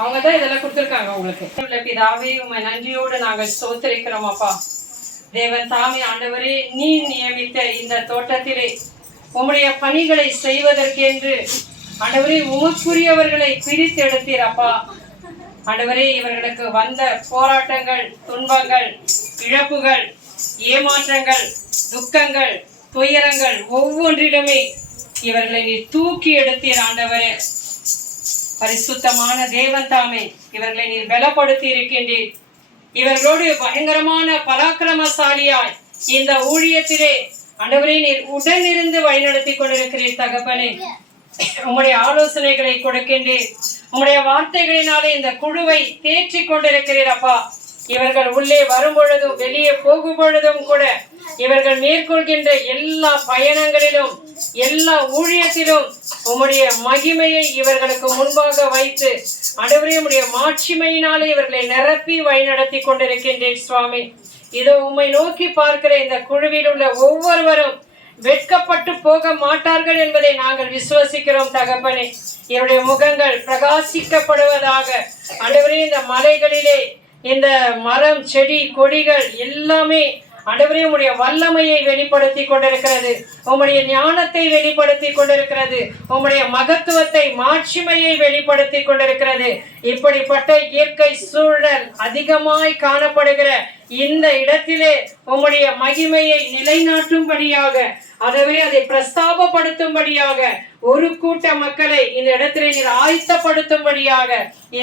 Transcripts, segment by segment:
அவங்க தான் இதெல்லாம் கொடுத்துருக்காங்க உங்களுக்கு. பிதாவே, உம்மை நன்றியோடு நாங்கள் ஸ்தோத்திரிக்கிறோம் அப்பா. தேவன் தாமே ஆண்டவரே, நீ நியமித்த இந்த தோட்டத்திலே உம்முடைய பணிகளை செய்வதற்கென்று ஆண்டவரே உமக்குரியவர்களை பிரித்து எடுத்தீர் அப்பா. ஆண்டவரே, இவர்களுக்கு வந்த போராட்டங்கள், துன்பங்கள், இழப்புகள், ஏமாற்றங்கள், துக்கங்கள், துயரங்கள் ஒவ்வொன்றிலுமே இவர்களை நீ தூக்கி எடுத்தீர் ஆண்டவரே. பரிசுத்தமான தேவன் தாமே இவர்களை நீர் பலப்படுத்தி இருக்கின்றீர். இவர்களோடு பயங்கரமான பராக்கிரமசாலியாய் இந்த ஊழியத்திலே ஆண்டவரே நீர் உடனிருந்து வழிநடத்தி கொண்டிருக்கிறீர் தகப்பனே. உம்முடைய ஆலோசனைகளை கொடுக்கின்றீர். உம்முடைய வார்த்தைகளினாலே இந்த குழுவை தேற்றி கொண்டிருக்கிறீர் அப்பா. இவர்கள் உள்ளே வரும் பொழுதும் வெளியே போகும் பொழுதும் கூட இவர்கள் மேற்கொள்கின்ற எல்லா பயணங்களிலும் எல்லா ஊழியத்திலும் உம்முடைய மகிமையை இவர்களுக்கு முன்பாக வைத்து ஆண்டவரே உம்முடைய மாட்சிமையினாலே இவர்களை நிரப்பி வழிநடத்தி கொண்டிருக்கின்றேன் சுவாமி. இதோ உம்மை நோக்கி பார்க்கிற இந்த குழுவில் உள்ள ஒவ்வொருவரும் வெட்கப்பட்டு போக மாட்டார்கள் என்பதை நாங்கள் விசுவசிக்கிறோம் தகப்பனே. என்னுடைய முகங்கள் பிரகாசிக்கப்படுவதாக. ஆண்டவரே, இந்த மலைகளிலே இந்த மரம், செடி, கொடிகள் எல்லாமே ஆண்டவரே உம்முடைய வல்லமையை வெளிப்படுத்தி கொண்டிருக்கிறது. உம்முடைய ஞானத்தை வெளிப்படுத்தி கொண்டிருக்கிறது. உம்முடைய மகத்துவத்தை, மாட்சிமையை வெளிப்படுத்தி கொண்டிருக்கிறது. இப்படிப்பட்ட இயற்கை சூழல் அதிகமாய் காணப்படுகிற இந்த இடத்திலே உம்முடைய மகிமையை நிலைநாட்டும்படியாக, அதுவே அதை பிரஸ்தாபப்படுத்தும்படியாக, ஒரு கூட்ட மக்களை இந்த இடத்திலே நீர் ஆயத்தப்படுத்தும்படியாக,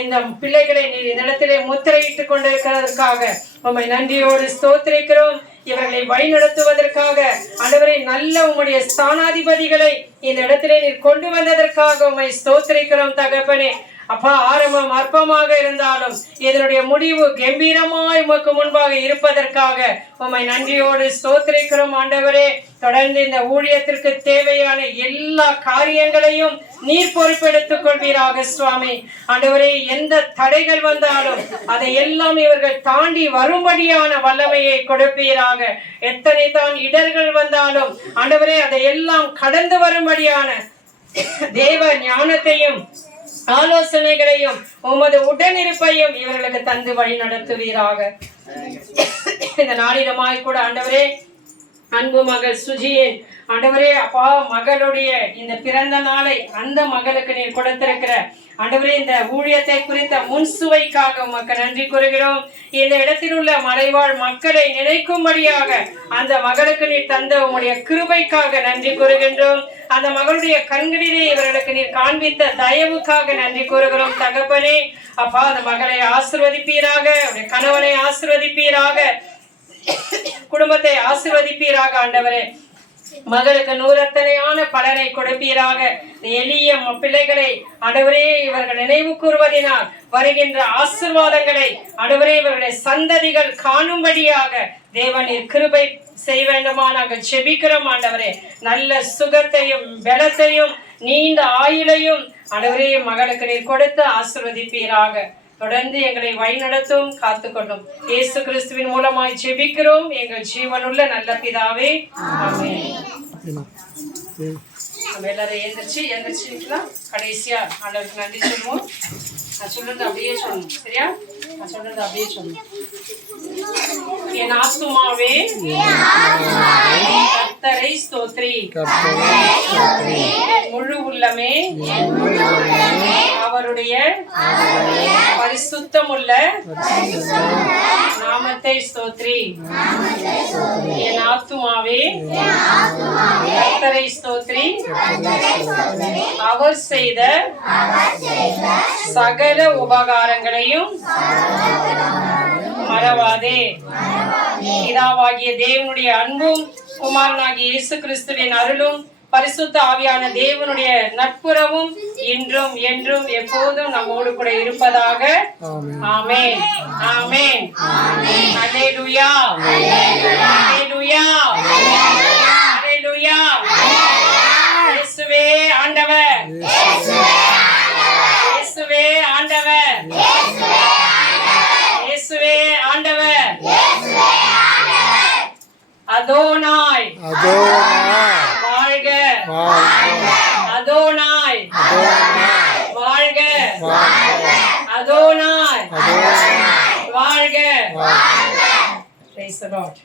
இந்த பிள்ளைகளை நீர் இந்த இடத்திலே முத்திரையிட்டுக் கொண்டிருக்கிறதற்காக உம்மை நன்றியோடு ஸ்தோத்திரிக்கிறோம். இவர்களை வழிநடத்துவதற்காக ஆண்டவரே நல்ல உம்முடைய ஸ்தானாதிபதிகளை இந்த இடத்திலே நீர் கொண்டு வந்ததற்காக உம்மை ஸ்தோத்திரிக்கிறோம் தகப்பனே. அப்பா, ஆரம்பம் அற்பமாக இருந்தாலும் இதனுடைய முடிவு கம்பீரமாய் உமக்கு முன்பாக இருப்பதற்காக உம்மை நன்றியோடு ஸ்தோத்திரிக்கிறோம் ஆண்டவரே. தொடர்ந்து இந்த ஊழியத்திற்கு தேவையான எல்லா காரியங்களையும் நீர் பொறுப்பெடுத்துக் கொள்வீராக சுவாமி. ஆண்டவரே, எந்த தடைகள் வந்தாலும் அதை எல்லாம் இவர்கள் தாண்டி வரும்படியான வல்லமையை கொடுப்பீராக. எத்தனை தான் இடர்கள் வந்தாலும் ஆண்டவரே அதை எல்லாம் கடந்து வரும்படியான தேவ ஞானத்தையும் ஆலோசனைகளையும் உமது உடனிருப்பையும் இவர்களுக்கு தந்து வழி நடத்துவீராக. இந்த நாளிடமாய் கூட ஆண்டவரே, அன்பு மகள் சுஜியின் ஆண்டவரே அப்பா மகளுடைய இந்த பிறந்த நாளை அந்த மகளுக்கு நீர் கொடுத்திருக்கிற ஆண்டவரே இந்த ஊழியத்தை குறித்த முன்சுவைக்காக உமக்கு நன்றி கூறுகிறோம். இந்த இடத்தில் உள்ள மலைவாழ் மக்களை நினைக்கும்படியாக அந்த மகளுக்கு நீர் தந்த உம்முடைய கிருபைக்காக நன்றி கூறுகின்றோம். அந்த மகளுடைய கண்களிலே இவர்களுக்கு நீர் காண்பித்த தயவுக்காக நன்றி கூறுகிறோம் தகப்பனே. அப்பா, அந்த மகளை ஆசீர்வதிப்பீராக, அவருடைய கணவனை ஆசீர்வதிப்பீராக, குடும்பத்தை ஆசீர்வதிப்பீராக. ஆண்டவரே, மகளுக்கு நூறத்தனையான பலனை கொடுப்பீராக. எளிய பிள்ளைகளை ஆண்டவரே இவர்கள் நினைவு கூறுவதனால் வருகின்ற ஆசீர்வாதங்களை ஆண்டவரே இவர்களுடைய சந்ததிகள் காணும்படியாக தேவனின் கிருபை செய்ய வேண்டுமா நாங்கள் செபிக்கிறோம் ஆண்டவரே. நல்ல சுகத்தையும் பலத்தையும் நீண்ட ஆயுளையும் ஆண்டவரே மகளுக்கு நீர் கொடுத்து ஆசீர்வதிப்பீராக. தொடர்ந்து எங்களை வழிநடத்தும், காத்துக்கொள்ளும். இயேசு கிறிஸ்துவின் மூலமாய் ஜெபிக்கிறோம் எங்கள் ஜீவனுள்ள நல்ல பிதாவே, ஆமென். நம்ம எல்லாரும் எந்திரிச்சு நிக்கலாம். கடைசியா ஆண்டவருக்கு நன்றி சொல்லுவோம். நான் சொல்றது அப்படியே சொல்லணும், சரியா? நான் சொல்றது அப்படியே சொல்லணும். என் ஆத்துமாவே கர்த்தரை ஸ்தோத்திரி, முழு உள்ளமே அவருடைய பரிசுத்தமுள்ள நாமத்தை ஸ்தோத்திரி. என் ஆத்துமாவே கர்த்தரை ஸ்தோத்திரி, அவர் செய்த சகல உபகாரங்களையும் மறவாதே. பிதாவாகிய தேவனுடைய அன்பும் குமாரனாகிய இயேசு கிறிஸ்துவின் அருளும் பரிசுத்த ஆவியான தேவனுடைய நட்புறவும் இன்றும் என்றும் எப்போதும் நம்மோடு கூட இருப்பதாக. ஆமென், ஆமென், அல்லேலூயா, அல்லேலூயா, அல்லேலூயா. இயேசுவே ஆண்டவர், இயேசுவே ஆண்டவர், இயேசுவே ஆண்டவர். அதோனாய், வாழ்க, அதோனாய், வாழ்க, அதோனாய். Praise the Lord.